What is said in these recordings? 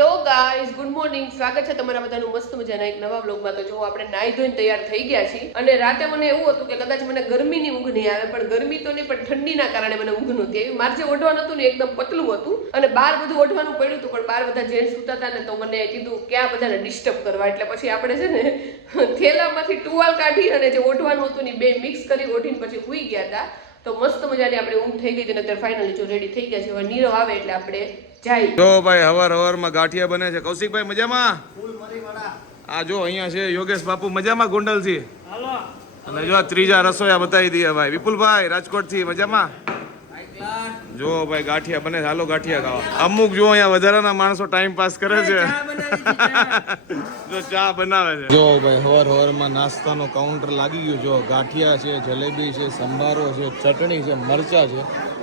Hello guys, good morning. સ્વાગત છે તમારા બધાનું મસ્ત મજાના એક નવા વ્લોગમાં. તો જો આપણે નાહી ધોઈને તૈયાર થઈ ગયા છીએ અને રાતે મને એવું હતું કે કદાચ મને ગરમીની ઊંઘ નહીં આવે, પણ ગરમી તો નહીં પણ ઠંડીના કારણે મને ઊંઘ નહોતી આવી. મારે જે ઓઢવાનું હતું ને એકદમ પતલું હતું અને બહાર બધું ઓઢવાનું પડ્યું હતું, પણ બહાર બધા જેન્ટ્સ સૂતા હતા ને તો મને કીધું ક્યાં બધાને ડિસ્ટર્બ કરવા, એટલે પછી આપણે છે ને થેલામાંથી ટુવાલ કાઢી અને જે ઓઢવાનું હતું ને બે મિક્સ કરી ઓઢીને પછી સૂઈ ગયા હતા. તો મસ્ત મજાની આપણે ઊંઘ થઈ ગઈ છે અને અત્યારે ફાઇનલી જો રેડી થઈ ગયા છે. હવે નીરવ આવે એટલે આપણે જાય. જો ભાઈ હવાર ગાંઠિયા બને છે. કૌશિકભાઈ મજામાં? આ જો અહીંયા છે યોગેશ બાપુ મજામાં ગોંડલથી. અને જો ત્રીજા રસોયા બતાવી દઈએ ભાઈ વિપુલભાઈ રાજકોટથી મજામાં. જો ભાઈ ગાંઠિયા બને, હાલો ગાંઠિયા ખાવા. અમુક જો અહીંયા વધારાના માણસો ટાઈમ પાસ કરે છે, જો ચા બનાવે છે. જો ભાઈ હવારમાં નાસ્તાનો કાઉન્ટર લાગી ગયું. જો ગાંઠિયા છે, જલેબી છે, સંભારો છે, ચટણી છે, મરચા છે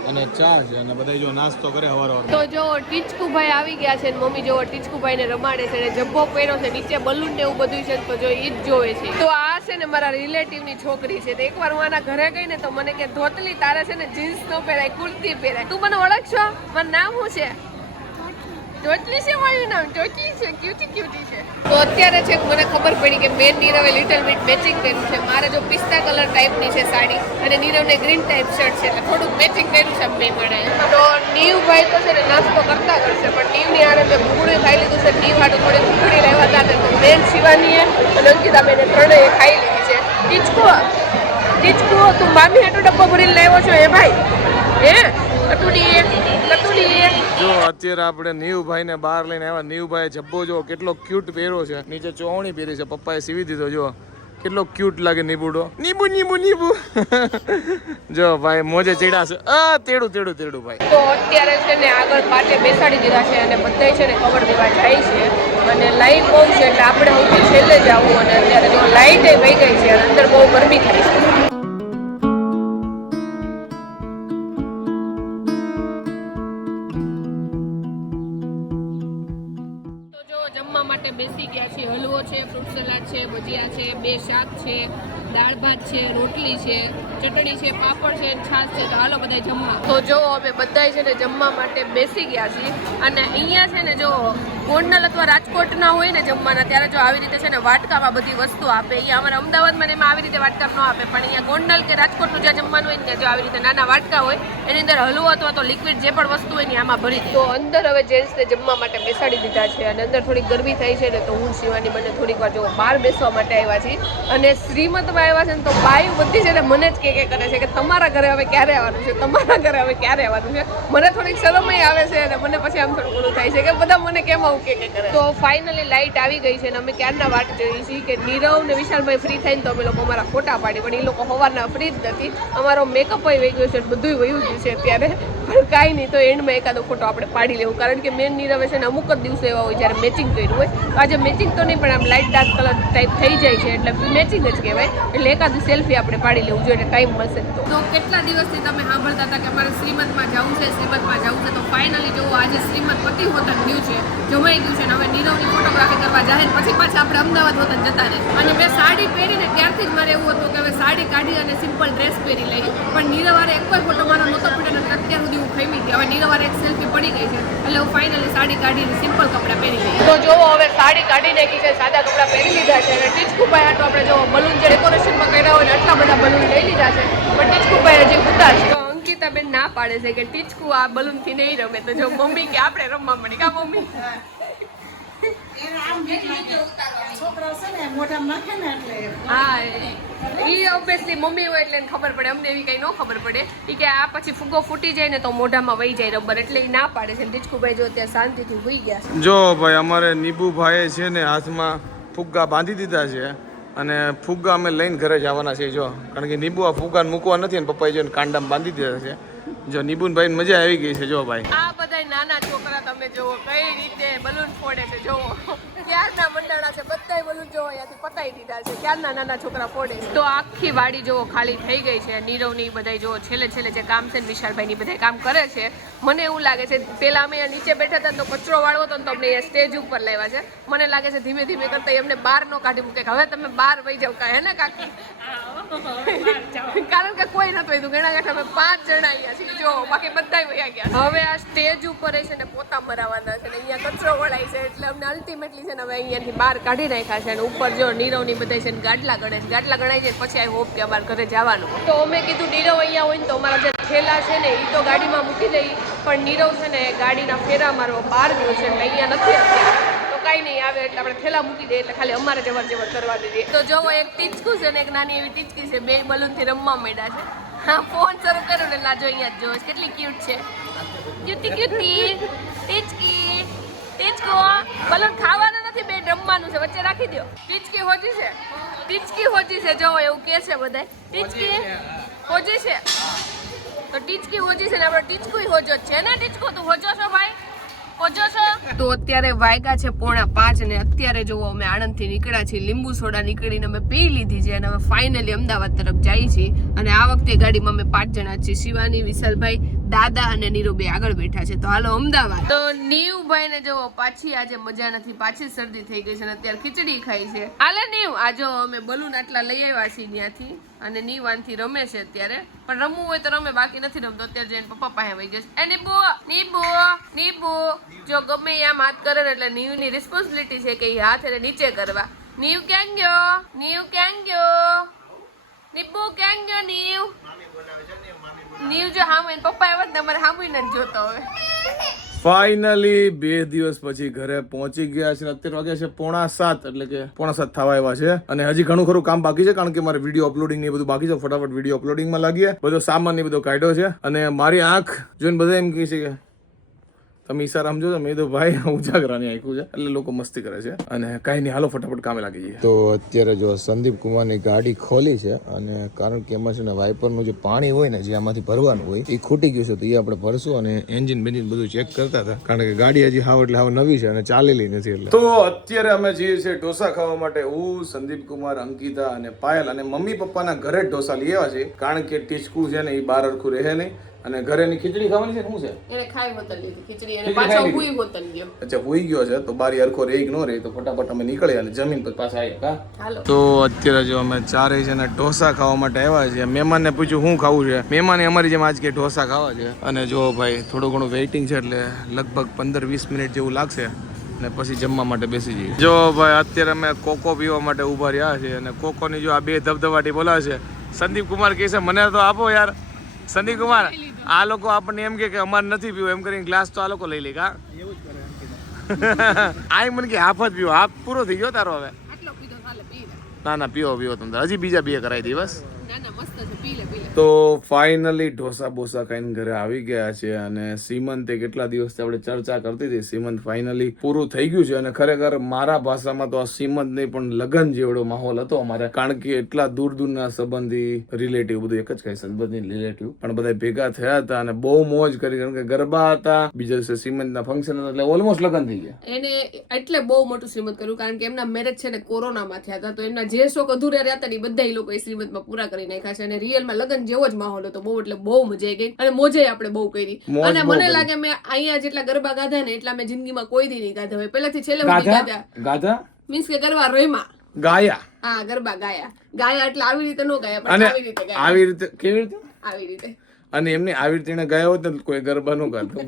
અને ચા છે અને બધા જો નાસ્તો કરે હવાર. તો જો ટીચકુભાઈ આવી ગયા છે ને મમ્મી જો ટીચકુભાઈ ને રમાડે છે ને જબ્બો પહેર્યો છે, નીચે બલૂન ને એવું બધું છે, તો જો ઈ જ જોવે છે. તો આ છે ને મારા રિલેટિવ ની છોકરી છે. તો એકવાર હું આના ઘરે ગઈ ને તો મને કે ધોતલી તારે છે ને જીન્સ નો પહેરાય, કુર્તી પહેરાય. તું મને ઓળખશો? મારું નામ શું છે? ચોટલી છે મારું નામ. ચોટલી છે, ક્યુટી છે. તો અત્યારે છે મને ખબર પડી કે મેન નીરવે લિટલ બીટ મેચિંગ કર્યું છે. મારે જો પિસ્તા કલર ટાઈપની છે સાડી અને નીરવને ગ્રીન ટાઈપ શર્ટ છે, એટલે થોડુંક મેચિંગ કર્યું છે બે મળે. તો નીવભાઈ તો છે ને નાસ્તો કરતા કરશે, પણ નીવની આરે મેં ભૂગળી ખાઈ લીધું છે. નીવ હાટું થોડી ભૂગળી લાવ્યા હતા ને તો બેન શિવાની અને અંકિતા બેને ત્રણેય ખાઈ લીધી છે. ટીચકુ તું મામી હાટું ડબ્બો ભરીને લાવ્યો છો? એ ભાઈ જો અત્યારે આપણે નીવભાઈ ને બહાર લઈને આવ્યા. નીવભાઈ જબ્બો જો કેટલો ક્યુટ પહેર્યો છે, નીચે ચોવણી પહેરી છે, પપ્પાએ સીવી દીધો. જો કેટલો ક્યુટ લાગે નીબુડો. નીબુ જો ભાઈ મોજે ચડ્યા છે. તેડું ભાઈ. તો અત્યારે છે ને આગળ પાટે બેસાડી દીધા છે અને બધાય છે ને કવર દેવા જાય છે અને લાઈટ બહુ છે એટલે આપણે સૌથી છેલ્લે જ આવવું. અને અત્યારે જો લાઈટ વહી ગઈ છે અને અંદર બહુ ગરમી થાય છે. માટે બેસી ગયા છે. હલવો છે, ફ્રૂટ સલાડ છે, ભજીયા છે, બે શાક છે, દાળ ભાત છે, રોટલી છે, ચટણી છે, પાપડ છે, છાશ છે. તો હાલો બધા જમવા. તો જો અમે બધા છે ને જમવા માટે બેસી ગયા છીએ અને અહીંયા છે ને જો ગોંડલ અથવા રાજકોટના હોય ને જમવાના ત્યારે જો આવી રીતે છે ને વાટકામાં બધી વસ્તુ આપે. અહીંયા અમારા અમદાવાદમાં એમાં આવી રીતે વાટકા ન આપે, પણ અહીંયા ગોંડલ કે રાજકોટનું જ્યાં જમવાનું હોય ને ત્યાં જો આવી રીતે નાના વાટકા હોય એની અંદર હલવો અથવા તો લિક્વિડ જે પણ વસ્તુ હોય ને આમાં ભરી દે. તો અંદર હવે જેન્ટ્સને જમવા માટે બેસાડી દીધા છે અને અંદર થોડી ગરમી થાય છે ને તો હું શિવાની બંને થોડીક વાર જો બહાર બેસવા માટે આવ્યા છીએ અને શ્રીમતમાં આવ્યા છે ને તો ભાઈ બધી છે ને મને જ કે કરે છે કે તમારા ઘરે હવે ક્યારે આવવાનું છે, તમારા ઘરે હવે ક્યારે આવવાનું છે. મને થોડીક શરમય આવે છે અને મને પછી આમ થોડું ઘણું થાય છે કે બધા મને કેમ આવું કે કરે. તો ફાઇનલી લાઇટ આવી ગઈ છે અને અમે ક્યારના વાટ જોઈ છીએ કે નીરવ ને વિશાલભાઈ ફ્રી થાય ને તો અમે લોકો અમારા ફોટા પાડી, પણ એ લોકો સવારના ફ્રી જ નથી. અમારો મેકઅપ વહી ગયો છે, બધું વયું ગયું છે અત્યારે, પણ કાંઈ નહીં. તો એન્ડમાં એકાદો ફોટો આપણે પાડી લેવું, કારણ કે મેન નીરવે છે ને અમુક જ દિવસો એવા હોય જ્યારે મેચિંગ કર્યું હોય. તો આજે મેચિંગ તો નહીં પણ આમ લાઇટ ડાર્ક કલર ટાઈપ થઈ જાય છે એટલે મેચિંગ જ કહેવાય. એટલે એકાદું સેલ્ફી આપણે પાડી લેવું જોઈએ એટલે ટાઈમ મળશે. તો કેટલા દિવસથી તમે સાંભળતા હતા કે અમારે શ્રીમતમાં જવું છે, શ્રીમતમાં જવું છે, તો ફાઇનલી જો આજે શ્રીમત પતિ હોતન ગયું છે, જમાઈ ગયું છે અને હવે નીરવની ફોટોગ્રાફી કરવા જાહેર પછી પાછા આપણે અમદાવાદ હોતન જતા રહે. અને મેં સાડી પહેરીને ત્યારથી જ મારે એવું હતું કે હવે સાડી કાઢી અને સિમ્પલ ડ્રેસ પહેરી લઈ, પણ નીરવારે એક કોઈ ફોટો મારો નહોતો પડ્યો અને અત્યાર સુધી હું ખમી ગઈ. હવે નીરવારે એક સેલ્ફી પડી ગઈ છે એટલે હું ફાઇનલી સાડી કાઢીને સિમ્પલ કપડાં પહેરી લઈ. તો જો હવે સાડી કાઢી નાખી છે, સાદા કપડાં પહેરી લીધા છે અને ટીચકુભાઈ આટલું આપણે જો બલૂન જે ડેકોરેશનમાં કર્યા હોય ને આટલા બધા બલૂન લઈ લીધા છે, પણ ટીચકુભાઈ હજી ઉતાર છે. તો અંકિતાબેન ના પાડે છે કે ટીચકુ આ બલૂન થી નહીં રમે. તો જો મમ્મી કે આપણે રમવા મળી કા મમ્મી. હા ઈ ઓબ્વિયસલી મમ્મી હોય એટલે ખબર પડે, અમને એવી કઈ ન ખબર પડે. ઈ કે આ પછી ફુગ્ગો ફૂટી જાય ને તો મોઢામાં વહી જાય રબર, એટલે ઈ ના પાડે છે. ટીચકુભાઈ જો ત્યાં શાંતિથી હોઈ ગયા છે. જો ભાઈ અમારે નીબુભાઈએ છે ને હાથમાં ફુગ્ગા બાંધી દીધા છે અને ફુગ્ગા અમે લઈને ઘરે જવાના છે. જો કારણ કે નીબુ આ ફુગ્ગાને મૂકવા નથી અને પપ્પાએ જોઈને કાંડામાં બાંધી દીધા છે. જો નીબુભાઈ મજા આવી ગઈ છે. જો ભાઈ આ બધા નાના છોકરા તમે જોવો કઈ રીતે બલૂન ફોડે છે. જોવો ક્યારના મંડાણા છે, બધા બલૂન જોવો અહીંયાથી પતાઈ દીધા છે, ક્યારના નાના છોકરા ફોડે છે. તો આખી વાડી જોવો ખાલી થઈ ગઈ છે. નીરવની બધા જોવો છેલ્લે જે કામ છે ને વિશાલભાઈ ની બધા કામ કરે છે. મને એવું લાગે છે પેલા અમે અહીંયા નીચે બેઠા હતા તો કચરો વાળવો હતો ને તો અમને અહીંયા સ્ટેજ ઉપર લાવ્યા છે. મને લાગે છે ધીમે ધીમે કરતા એમને બહાર ન કાઢી મૂકે, હવે તમે બહાર વહી જાવ કાંઈ હે ને કાકી, કારણ કે કોઈ નતું. ઘણા ઘણા અમે 5 જણા અહીંયા છીએ. જો બાકી બધા વયા ગયા. હવે આ સ્ટેજ ઉપર છે ને પોતા મરાવાના છે ને અહીંયા કચરો વળાય છે એટલે અમને અલ્ટિમેટલી છે ને હવે અહીંયાથી બહાર કાઢી નાખ્યા છે અને ઉપર જો નીરવની બધા છે ને ગાટલા ગણે છે. ગાટલા ગણાય છે પછી આઈ હોપ કે અમારે ઘરે જવાનું. તો અમે કીધું નીરવ અહીંયા હોય ને તો અમારા જે થેલા છે ને એ તો ગાડીમાં મૂકી દઈ, પણ નીરવ છે ને ગાડીના ફેરા મારવા બહાર ગયો છે એટલે અહીંયા નથી અત્યારે. તો કાંઈ નહીં આવે એટલે આપણે થેલા મૂકી દઈએ એટલે ખાલી અમારે જવર કરવા દીધી. તો જો એક ટીચકું છે ને એક નાની એવી ટીચકી છે, બે બલૂનથી રમવા માંડ્યા છે. હા ફોન શરૂ કર્યો ને લાજો અહીંયા જો કેટલી ક્યુટ છે. ક્યુટી ક્યુટી ટીચકી ટીચકો બલૂન ખાવાનું નથી, બે રમવાનું છે, વચ્ચે રાખી દો. ટીચકી હોજી છે, ટીચકી હોજી છે જો એવું કે છે બધા. ટીચકી હોજી છે તો ટીચકી હોજી છે ને આપણો ટીચકું હોજો છે ને. ટીચકો તું હોજો છો ભાઈ, હોજો છો. તો અત્યારે વાગ્યા છે 4:45 અને અત્યારે જો અમે આણંદથી નીકળ્યા છીએ. લીંબુ સોડા નીકળીને અમે પી લીધી છે અને હવે ફાઇનલી અમદાવાદ તરફ જઈએ છીએ. અને આ વખતે ગાડીમાં અમે 5 જણા છીએ, શિવાની, વિશાલભાઈ, દાદા અને નીરુબે આગળ બેઠા છે. તો હાલો અમદાવાદ. તો નીવભાઈ ને જો પાછી આજે મજા નથી, પાછી શરદી થઈ ગઈ છે અને અત્યારે ખીચડી ખાઈ છે. હાલે નીવ આ જો અમે બલૂન આટલા લઈ આવ્યા છીએ ત્યાંથી અને નીવાનથી રમે છે અત્યારે, પણ રમવું હોય તો રમે, બાકી નથી રમતો. અત્યારે જઈને પપ્પા પાસે વહી જશે. એ નીબુ નીબુ નીબુ જો ગમે આમ હાથ કરે ને એટલે નીવની રિસ્પોન્સિબિલિટી છે કે એ હાથ એને નીચે કરવા. નીવ ક્યાં ગયો, નીવ ક્યાં ગયો, નીબુ ક્યાં ગયો નીવ. નીવ જો હામ એને પપ્પા આવ્યા ને અમારે હામું નથી જોતો. હવે ફાઇનલી 2 દિવસ પછી ઘરે પહોંચી ગયા છે. અત્યારે વાગ્યા છે 6:45 એટલે કે 6:45 થવા આવ્યા છે અને હજી ઘણું ખરું કામ બાકી છે કારણ કે મારે વિડીયો અપલોડિંગ ને બધું બાકી છે. ફટાફટ વિડીયો અપલોડિંગમાં લાગીએ. બધો સામાન ને બધો કાઢ્યો છે અને મારી આંખ જોઈને બધા એમ કહે છે કે તમે ઈશારા સમજો છો. મેં તો ભાઈ ઉજાગરાની આંખું છે એટલે લોકો મસ્તી કરે છે અને કાંઈ નહીં, હાલો ફટાફટ કામે લાગી જઈએ. તો અત્યારે જો સંદીપ કુમારની ગાડી ખોલી છે અને કારણ કે એમાં છે ને વાઇપરનું જે પાણી હોય ને જે આમાંથી ભરવાનું હોય એ ખૂટી ગયું છે તો એ આપણે ભરશું અને એન્જિન બેન્જિન બધું ચેક કરતા હતા કારણ કે ગાડી હજી હાવ એટલે હાવ નવી છે અને ચાલેલી નથી. એટલે તો અત્યારે અમે જઈએ છીએ ઢોસા ખાવા માટે. હું, સંદીપ કુમાર, અંકિતા અને પાયલ અને મમ્મી પપ્પાના ઘરે જ ઢોસા લઈ આવ્યા છે કારણ કે ટીચકું છે ને એ બહાર હરખું રહે નહીં અને ઘરેની ખીચડી ખાવાની છે. શું છે એને ખાઈ હોતલ લીધી ખીચડી અને પાછો હુઈ હોતલ ગયો. અચ્છા હુઈ ગયો છે તો બારી હરખો રે કે નો રે તો ફટાફટ અમે નીકળ્યા અને જમીન પર પાછા આવ્યા. હાલો તો અત્યારે જો અમે ચારે છે ને ઢોસા ખાવા માટે આવ્યા છે. મહેમાનને પૂછ્યું શું ખાવું છે. મહેમાને અમારી જેમ આજ કે ઢોસા ખાવા છે અને જો ભાઈ થોડું ઘણું વેઇટિંગ છે એટલે લગભગ 15-20 મિનિટ જેવું લાગશે અને પછી જમવા માટે બેસી જઈએ. જો ભાઈ અત્યારે અમે કોકો પીવા માટે ઉભા રહ્યા છે અને કોકોની જો આ બે ધબધબાટી બોલાવે છે. સંદીપ કુમાર કહે છે મને તો આપો યાર. સંદીપ કુમાર આ લોકો આપણને એમ કે અમારે નથી પીવું એમ કરીને ગ્લાસ તો આ લોકો લઈ લે કા આ મને કે હાફ જ પીવો. હાફ પૂરો થઈ ગયો તારો હવે. ના ના પીવો પીવો તમે હજી બીજા 2 કરાવી દી બસ. તો ફાઇનલી ઢોસા બોસા ખાઈને ઘરે આવી ગયા છે અને સીમંત કેટલા દિવસથી આપણે ચર્ચા કરતી હતી. સીમંત ફાઇનલી પૂરું થઈ ગયું છે અને ખરેખર મારા ભાષામાં તો આ સીમંત નહીં પણ લગ્ન જેવડો માહોલ હતો અમારે કારણ કે એટલા દૂર દૂરના સંબંધી રિલેટિવ બધું એક જ કઈ સંબંધી રિલેટિવ પણ બધા ભેગા થયા હતા અને બહુ મોજ કરી કારણ કે ગરબા હતા. બીજા દિવસે સીમંતના ફંક્શન હતા એટલે ઓલમોસ્ટ લગ્ન થઈ ગયા. એને એટલે બહુ મોટું શ્રીમંત કર્યું કારણ કે એમના મેરેજ છે ને કોરોનામાં થયા હતા તો એમના જે શોખ અધૂરા રહ્યા હતા ને બધા એ લોકો એ શ્રીમંતમાં પૂરા કરી નાખ્યા છે અને રિયલમાં લગ્ન જેવો જ માહોલ હતો. બહુ એટલે બહુ મજા આવી ગઈ અને મોજે આપણે બહુ કરી અને મને લાગે મેં અહીંયા જેટલા ગરબા ગાધા ને એટલા મેં જિંદગીમાં કોઈ દી નહીં ગાધા હોય. પહેલાથી છેલ્લે ગાધા ગાધા મીન્સ કે ગરબા રોયમાં ગાયા. હા ગરબા ગાયા એટલે આવી રીતે નો ગાયા પણ આવી રીતે ગાયા. આવી રીતે કેવી રીતે? આવી રીતે. અને એમને આવી રીતે ગાયા હોત ને કોઈ ગરબા નો ગાતો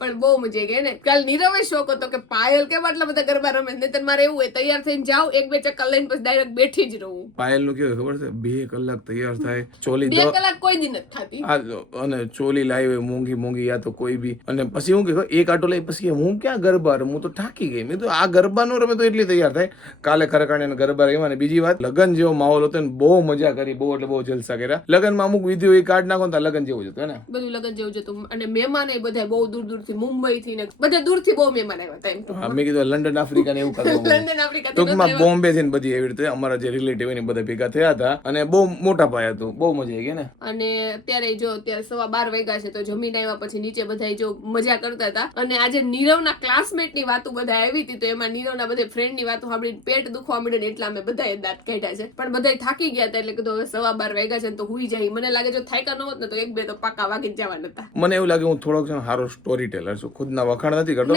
પણ બહુ મજા ગઈ ને. કાલ નીરવે શોખ હતો કે પાયલ કેમ આટલા બધા ગરબા રમે નહીતર મારે એવું હોય તૈયાર થઈને જાવ 1-2 ચક્કર લઈને પછી ડાયરેક્ટ બેઠી જ રહું. પાયલ નું કેવું ખબર છે 2 કલાક તૈયાર થાય ચોલી 2 કલાક કોઈ દી નથી થતી. હા અને ચોલી લાવી હોય મોંઘી યા તો કોઈ બી અને પછી હું કે એક આટો લઈ પછી હું ક્યાં ગરબા રમું તો થાકી ગઈ. મેં તો આ ગરબા નો રમે તો એટલી તૈયાર થાય. કાલે ખરેખર ગરબા રમ્યા અને બીજી વાત લગ્ન જેવો માહોલ હતો ને બહુ મજા કરી. બહુ એટલે બહુ જલસા કર્યા. લગ્નમાં અમુક વિધિઓ એ કાર્ડ નાખો તો લગ્ન જેવું જ હતું ને બધું લગ્ન જેવું જ હતું અને મહેમાન એ બધા બહુ દૂર દૂર મુંબઈ થી ને બધા દૂર થી બહુ મહેમાન આવ્યા હતા. મેં કીધું લંડન આફ્રિકા ને એવું કરવું. લંડન આફ્રિકા ટૂંકમાં બોમ્બે થી બધી એવી રીતે અમારા જે રિલેટિવ ને બધા ભેગા થયા હતા અને બહુ મોટા પાયા હતું. બહુ મજા આવી ગઈ ને. અને અત્યારે જો અત્યારે 12:15 વાગ્યા છે તો જમીન આવ્યા પછી નીચે બધા જો મજા કરતા હતા અને આજે નીરવના ક્લાસમેટ ની વાતો બધા આવી હતી તો એમાં નીરવના બધા ફ્રેન્ડ ની વાતો સાંભળીને પેટ દુખવા મળ્યું ને એટલા અમે બધા દાંત કાઢ્યા છે પણ બધા થાકી ગયા હતા એટલે કીધું હવે 12:15 વાગ્યા છે તો હુઈ જાય. મને લાગે જો થાક્યા ન હોત ને તો 1-2 તો પાકા વાગી જ જવાના હતા. મને એવું લાગે હું થોડોક સારો સ્ટોરી ટેલર છું. ખુદના વખાણ નથી કરતો.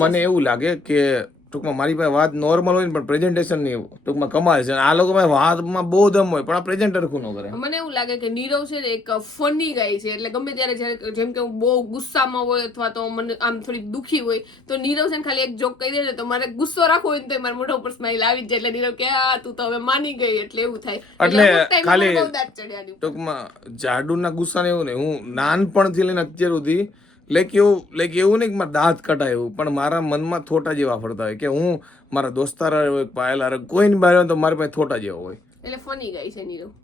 મને એવું લાગે કે ટૂંકમાં મારી પાસે વાત નોર્મલ હોય ને પણ પ્રેઝન્ટેશન નહીં એવું ટૂંકમાં કમાલ છે. અને આ લોકો પાસે વાતમાં બહુ દમ હોય પણ આ પ્રેઝન્ટર ખું ન કરે. મને એવું લાગે કે નીરવ છે ને એક ફની ગાય છે, એટલે ગમે ત્યારે જ્યારે જેમ કે હું બહુ ગુસ્સામાં હોય અથવા તો મને આમ થોડી દુખી હોય તો નીરવ છે ને ખાલી એક જોક કહી દે ને તો મારે ગુસ્સો રાખવો હોય ને તો મારા મોઢા ઉપર સ્માઈલ આવી જ જાય, એટલે નીરવ કે આ તું તો હવે માની ગઈ, એટલે એવું થાય. એટલે અમુક time ખાલી મને બહુ દાંત ચડ્યા ની. ટૂંકમાં જાડુના ગુસ્સાને એવું નહીં, હું નાનપણથી લઈને અત્યાર સુધી લાઈક એવું નહીં કે મારા દાંત કટાય એવું, પણ મારા મનમાં થોટા જેવા ફરતા હોય કે હું મારા દોસ્તાર હોય પાયલ હારે કોઈની બહાર હોય તો મારી પાસે થોટા જેવા હોય. એટલે ફની ગાય છે નીરવ,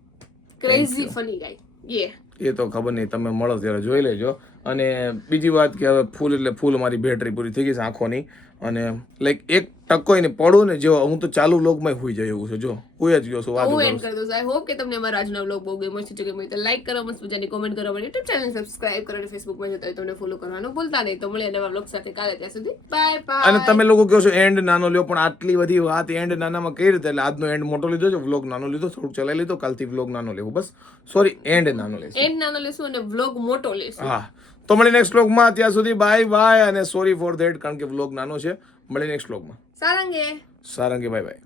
ક્રેઝી ફની ગાય. યે એ તો ખબર નહીં, તમે મળો ત્યારે જોઈ લેજો. અને બીજી વાત કે હવે ફૂલ એટલે ફૂલ મારી બેટરી પૂરી થઈ ગઈ છે આંખોની, અને લાઈક એક ટકોય ને પડું ને જો હું તો ચાલુ વ્લોગમાં હુઈ જાય એવું છે. જો હુઈ જ ગયો છું વાત હું કરું એન્ડ કરી દઉં. આઈ હોપ કે તમને અમારા આજનો વ્લોગ બહુ ગમ્યો છે. જો ગમ્યો તો લાઈક કરો, મસ્ત મજાની કોમેન્ટ કરો, અમારી યુટ્યુબ ચેનલ સબસ્ક્રાઇબ કરો અને ફેસબુકમાં જોતા હોય તો તમને ફોલો કરવાનું ભૂલતા નહીં. તો મળીએ નવા વ્લોગ સાથે કાલે, ત્યાં સુધી બાય બાય. અને તમે લોકો કહો છો એન્ડ નાનો લ્યો, પણ આટલી બધી વાત એન્ડ નાનામાં કઈ રીતે? એટલે આજનો એન્ડ મોટો લીધો છે, વ્લોગ નાનો લીધો, થોડુંક ચલાવી લીધો, કાલથી વ્લોગ નાનો લેવું બસ. સોરી, એન્ડ નાનો લેશું, એન્ડ નાનો લેશું અને વ્લોગ મોટો લેશું. હા. તો મળી નેક્સ્ટ વ્લોગમાં, ત્યાં સુધી બાય બાય. અને સોરી ફોર ધેટ કારણ કે વ્લોગ નાનો છે. મળી નેક્સ્ટ વ્લોગમાં. સારંગે સારંગે બાય બાય.